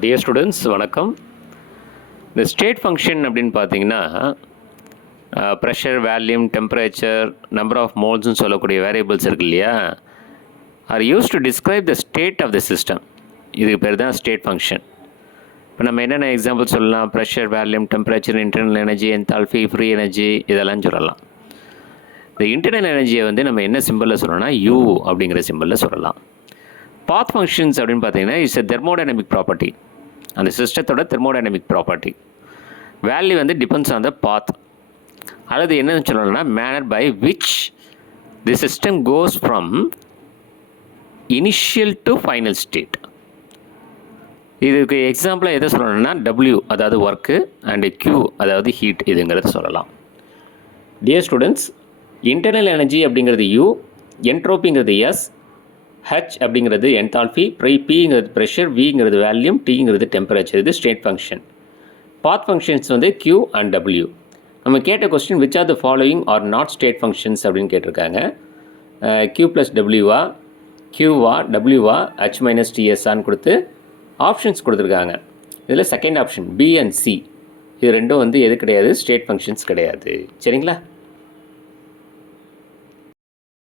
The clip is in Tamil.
டியர் ஸ்டூடெண்ட்ஸ் வணக்கம். இந்த ஸ்டேட் ஃபங்க்ஷன் அப்படின்னு பார்த்தீங்கன்னா pressure, volume, temperature, number of மோல்ஸ்னு சொல்லக்கூடிய வேரியபிள்ஸ் இருக்கு இல்லையா, are used to describe the state of the system. இதுக்கு பேர் தான் ஸ்டேட் ஃபங்க்ஷன். இப்போ நம்ம என்னென்ன எக்ஸாம்பிள் சொல்லலாம்? Pressure, volume, temperature, internal energy, enthalpy, free energy, இதெல்லாம் சொல்லலாம். இந்த இன்டர்னல் எனர்ஜியை வந்து நம்ம என்ன சிம்பிளில் சொல்லணும்னா U அப்படிங்கிற சிம்பிளில் சொல்லலாம். பாத் ஃபங்க்ஷன்ஸ் அப்படின்னு பார்த்தீங்கன்னா இட்ஸ் எ தெர்மோடைனமிக் ப்ராப்பர்ட்டி, அந்த சிஸ்டத்தோட தெர்மோடைனமிக் ப்ராப்பர்ட்டி. வேல்யூ வந்து டிபெண்ட்ஸ் ஆன் த பாத், அல்லது என்னன்னு சொல்லணும்னா manner by which the system goes from initial to final state. இதுக்கு எக்ஸாம்பிளாக எதை சொல்லணும்னா W அதாவது ஒர்க்கு அண்டு Q அதாவது ஹீட், இதுங்கிறத சொல்லலாம். டியர் ஸ்டூடெண்ட்ஸ், இன்டர்னல் எனர்ஜி அப்படிங்கிறது U, என்ட்ரோப்பிங்கிறது S, H அப்படிங்கிறது என்தால்பி, Pங்கிறது ப்ரெஷர், Vங்கிறது வேல்யூம், Tங்கிறது டெம்பரேச்சர். இது ஸ்டேட் ஃபங்க்ஷன். பாத் ஃபங்க்ஷன்ஸ் வந்து Q அண்ட் W. நம்ம கேட்ட question which are the following R not state functions அப்படின்னு கேட்டிருக்காங்க. Q ப்ளஸ் டபிள்யூவா, Qவா, Wவா, H மைனஸ் TSஆன்னு கொடுத்து ஆப்ஷன்ஸ் கொடுத்துருக்காங்க. இதில் second option B and C, இது ரெண்டும் வந்து எது கிடையாது, ஸ்டேட் ஃபங்க்ஷன்ஸ் கிடையாது. சரிங்களா?